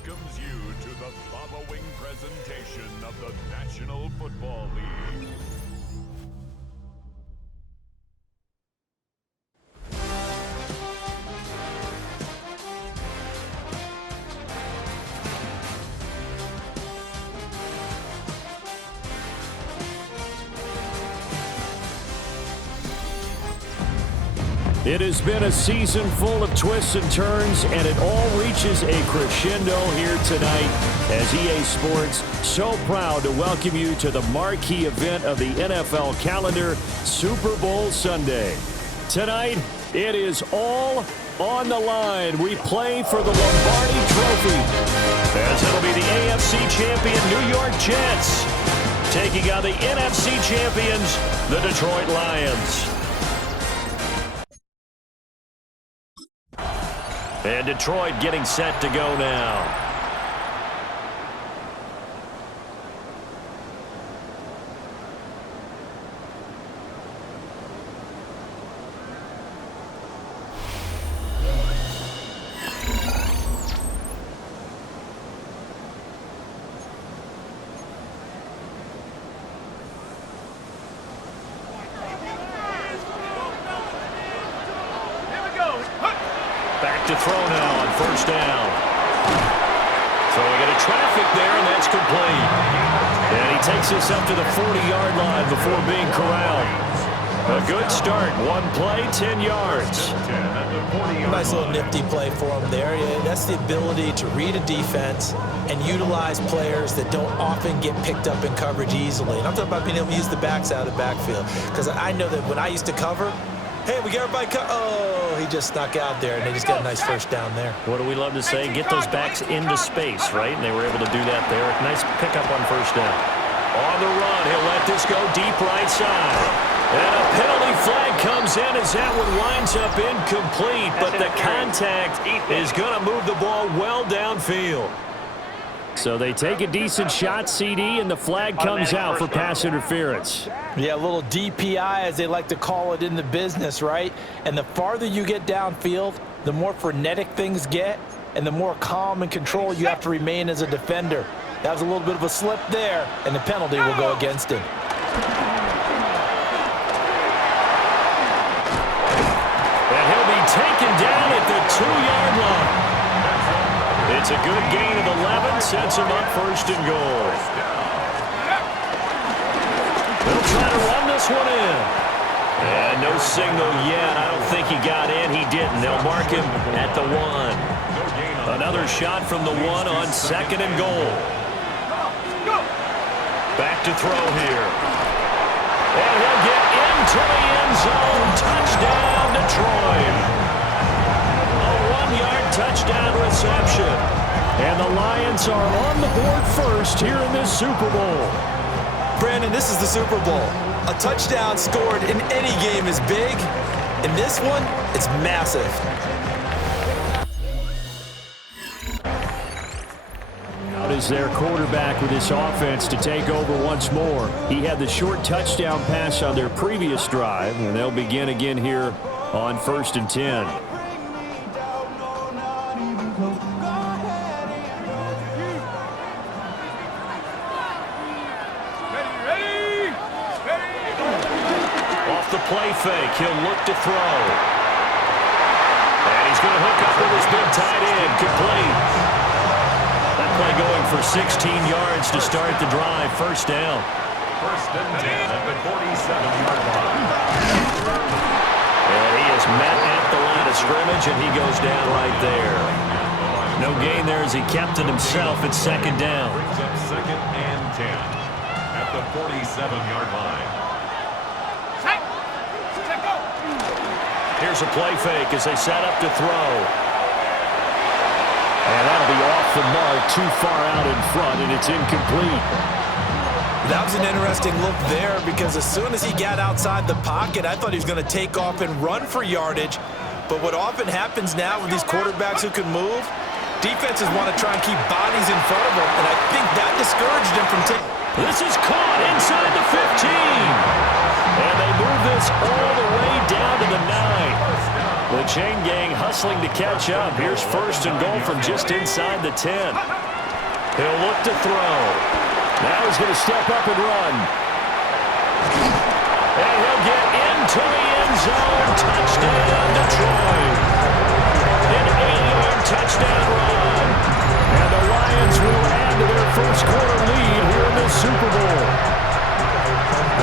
welcomes you to the following presentation of the National Football League. It has been a season full of twists and turns, and it all reaches a crescendo here tonight as EA Sports so proud to welcome you to the marquee event of the NFL calendar, Super Bowl Sunday. Tonight, it is all on the line. We play for the Lombardi Trophy, as it'll be the AFC champion New York Jets taking on the NFC champions, the Detroit Lions. And Detroit getting set to go now. Back to throw now on first down. Throwing into traffic there, and that's complete. And he takes this up to the 40-yard line before being corralled. A good start. One play, 10 yards. Nice little nifty play for him there. That's the ability to read a defense and utilize players that don't often get picked up in coverage easily. And I'm talking about being able to use the backs out of the backfield. Because I know that when I used to cover, hey, we got everybody oh, he just snuck out there, and they just got a nice first down there. What do we love to say? Get those backs into space, right? And they were able to do that there. Nice pickup on first down. On the run, he'll let this go deep right side. And a penalty flag comes in as that one winds up incomplete, but the contact is going to move the ball well downfield. So they take a decent shot, CD, and the flag comes out for pass interference. Yeah, a little DPI, as they like to call it in the business, right? And the farther you get downfield, the more frenetic things get, and the more calm and control you have to remain as a defender. That was a little bit of a slip there, and the penalty will go against him. And he'll be taken down at the 2-yard line. It's a good gain of 11, sets him up first and goal. They'll try to run this one in. And no signal yet. I don't think he got in. He didn't. They'll mark him at the 1. Another shot from the 1 on second and goal. Back to throw here. And he'll get into the end zone. Touchdown, Detroit. A 1-yard touchdown reception. And the Lions are on the board first here in this Super Bowl. Brandon, this is the Super Bowl. A touchdown scored in any game is big. In this one, it's massive. Out is their quarterback with this offense to take over once more. He had the short touchdown pass on their previous drive, and they'll begin again here on 1st and 10. The play fake. He'll look to throw. And he's going to hook up with his big tight end. Complete. That play going for 16 yards to start the drive. First down. 1st and 10 at the 47-yard line. And he is met at the line of scrimmage, and he goes down right there. No gain there as he kept it himself at 2nd down. Brings up 2nd and 10 at the 47-yard line. Here's a play fake as they set up to throw. And that'll be off the mark, too far out in front, and it's incomplete. That was an interesting look there because as soon as he got outside the pocket, I thought he was going to take off and run for yardage. But what often happens now with these quarterbacks who can move, defenses want to try and keep bodies in front of them, and I think that discouraged him from taking. This is caught inside the 15. And they move this all the way down to the 9. The chain gang hustling to catch up. Here's first and goal from just inside the 10. He'll look to throw. Now he's going to step up and run. And he'll get into the end zone. Touchdown, Detroit. An 80-yard touchdown run. And the Lions will add to their first quarter lead here in the Super Bowl.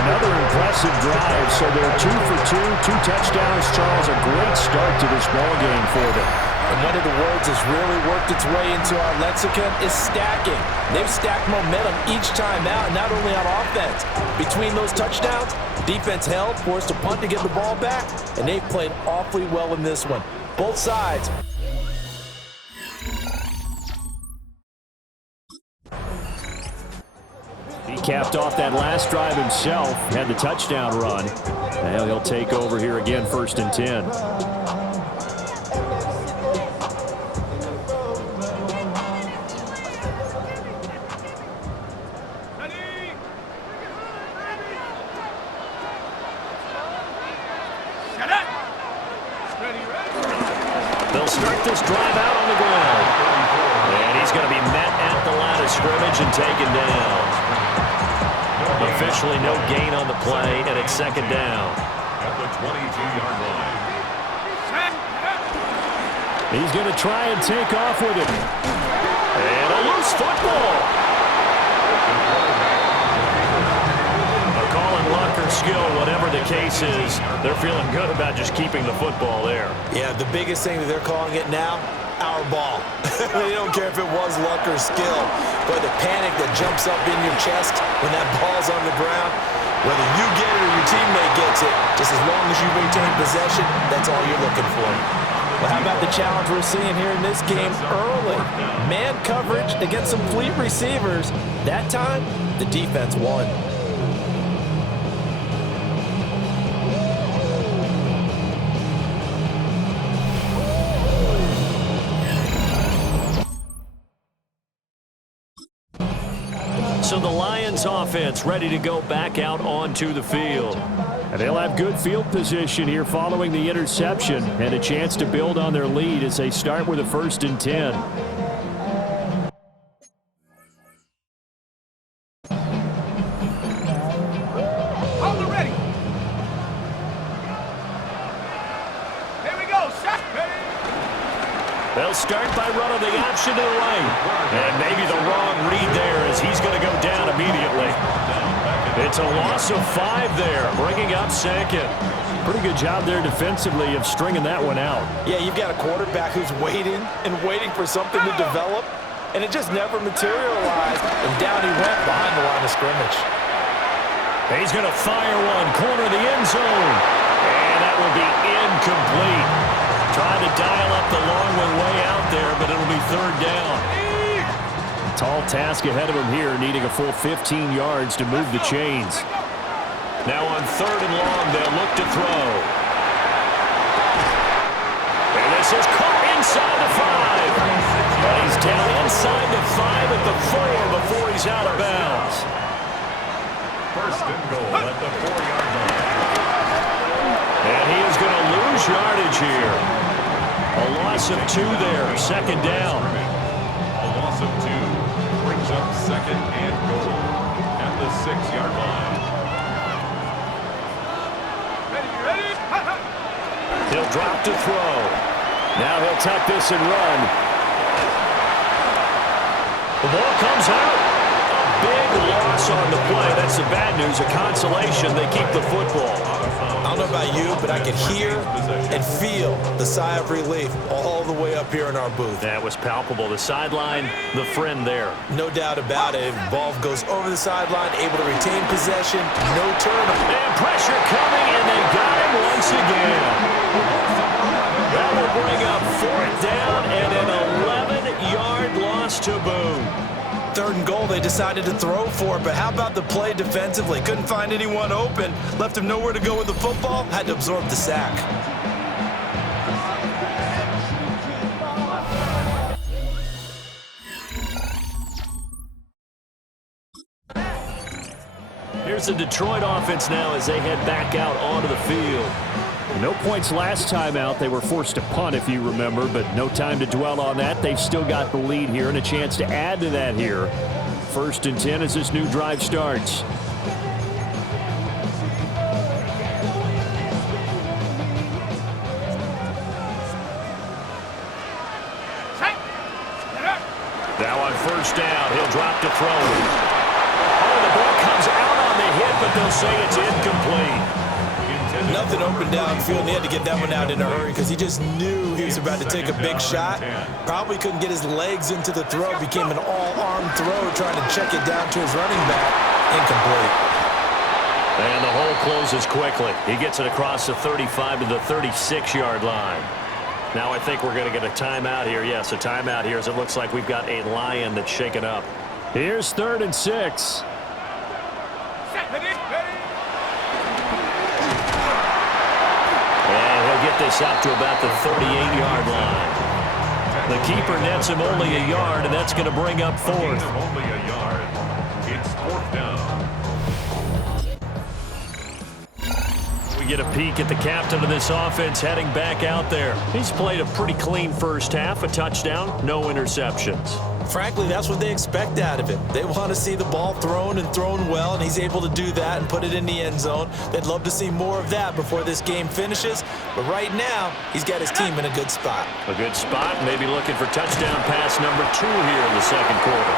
Another impressive drive, so they're 2 for 2, 2 touchdowns. Charles, a great start to this ball game for them. And one of the words that's really worked its way into our lexicon is stacking. They've stacked momentum each time out, not only on offense. Between those touchdowns, defense held, forced a punt to get the ball back, and they've played awfully well in this one. Both sides. He capped off that last drive himself, had the touchdown run. Now he'll take over here again, first and 10. They'll start this drive out on the ground. And he's going to be met at the line of scrimmage and taken down. Officially no gain on the play, and it's second down. At the 22-yard line. He's going to try and take off with it. And a loose football. A call in luck or skill, whatever the case is, they're feeling good about just keeping the football there. Yeah, the biggest thing that they're calling it now, our ball. They don't care if it was luck or skill, but the panic that jumps up in your chest when that ball's on the ground, whether you get it or your teammate gets it, just as long as you maintain possession, that's all you're looking for. Well, how about the challenge we're seeing here in this game early? Man coverage against some fleet receivers. That time, the defense won. So the Lions offense ready to go back out onto the field. And they'll have good field position here following the interception and a chance to build on their lead as they start with a first and 10. Hold it ready. Here we go. Shot. They'll start by running the option to the right. And maybe the wrong read there as he's going to go down immediately. It's a loss of 5 there, bringing up second. Pretty good job there defensively of stringing that one out. Yeah, you've got a quarterback who's waiting and waiting for something to develop, and it just never materialized, and down he went behind the line of scrimmage. He's going to fire one, corner of the end zone. And that will be incomplete. Trying to dial up the long one way out there, but it'll be third down. Tall task ahead of him here, needing a full 15 yards to move the chains. Now on third and long, they'll look to throw. And this is caught inside the 5. But he's down inside the 5 at the 4 before he's out of bounds. First and goal at the 4-yard line. And he is going to lose yardage here. A loss of 2 there, second down. A loss of 2 brings up second and goal at the 6-yard line. Ready? He'll drop to throw. Now he'll tuck this and run. The ball comes out. A big loss on the play. That's the bad news. A consolation. They keep the football. I don't know about you, but I could hear and feel the sigh of relief all the way up here in our booth. That was palpable. The sideline, the friend there. No doubt about it. Ball goes over the sideline, able to retain possession, no turnover. And pressure coming, and they got him once again. That will bring up fourth down and an 11-yard loss to boot. Third and goal, they decided to throw for it, but how about the play defensively? Couldn't find anyone open, left him nowhere to go with the football, had to absorb the sack. Here's the Detroit offense now as they head back out onto the field. No points last time out. They were forced to punt, if you remember, but no time to dwell on that. They've still got the lead here and a chance to add to that here. 1st and 10 as this new drive starts. Now on 1st down, he'll drop to throw. Oh, the ball comes out on the hit, but they'll say it's incomplete. Nothing open downfield, and he had to get that one out in a hurry because he just knew he was about to take a big shot. Probably couldn't get his legs into the throw. Became an all-arm throw, trying to check it down to his running back. Incomplete. And the hole closes quickly. He gets it across the 35 to the 36-yard line. Now I think we're going to get a timeout here. Yes, a timeout here as it looks like we've got a Lion that's shaken up. Here's 3rd and 6. Get this up to about the 38-yard line. The keeper nets him only a yard, and that's going to bring up 4th. Only a yard. It's 4th down. We get a peek at the captain of this offense heading back out there. He's played a pretty clean first half, a touchdown, no interceptions. Frankly, that's what they expect out of him. They want to see the ball thrown and thrown well, and he's able to do that and put it in the end zone. They'd love to see more of that before this game finishes. But right now, he's got his team in a good spot. A good spot, maybe looking for touchdown pass number 2 here in the 2nd quarter.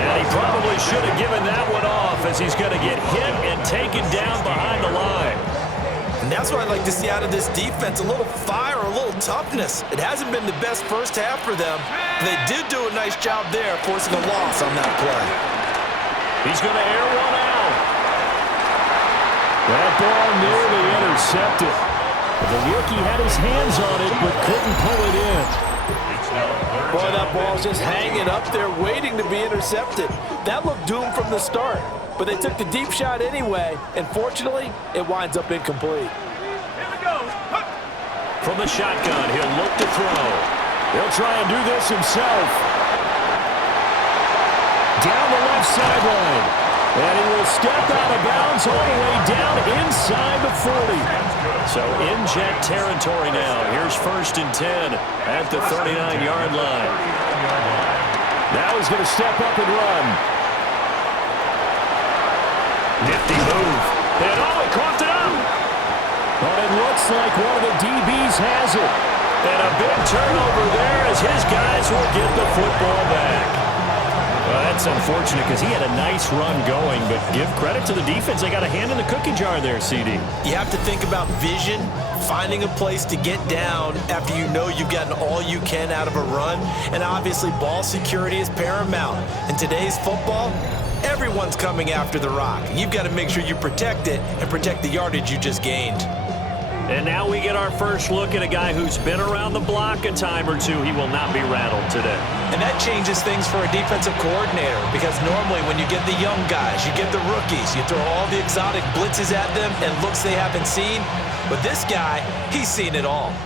And he probably should have given that one off as he's going to get hit and taken down behind the line. And that's what I'd like to see out of this defense, a little fire, a little toughness. It hasn't been the best first half for them. They did do a nice job there, forcing a loss on that play. He's going to air one out. That ball nearly intercepted. The rookie had his hands on it, but couldn't pull it in. Boy, that ball's just hanging up there, waiting to be intercepted. That looked doomed from the start. But they took the deep shot anyway, and fortunately, it winds up incomplete. Here we go. From the shotgun, he'll look to throw. He'll try and do this himself. Down the left sideline. And he will step out of bounds all the way down inside the 40. So in jet territory now. Here's 1st and 10 at the 39-yard line. Now he's going to step up and run. Nifty move. And oh, he coughed it up. But it looks like one of the DBs has it. And a big turnover there as his guys will get the football back. Well, that's unfortunate because he had a nice run going, but give credit to the defense. They got a hand in the cookie jar there, CD. You have to think about vision, finding a place to get down after you know you've gotten all you can out of a run. And obviously, ball security is paramount. In today's football, everyone's coming after the rock. You've got to make sure you protect it and protect the yardage you just gained. And now we get our first look at a guy who's been around the block a time or two. He will not be rattled today. And that changes things for a defensive coordinator because normally when you get the young guys, you get the rookies, you throw all the exotic blitzes at them and looks they haven't seen. But this guy, he's seen it all.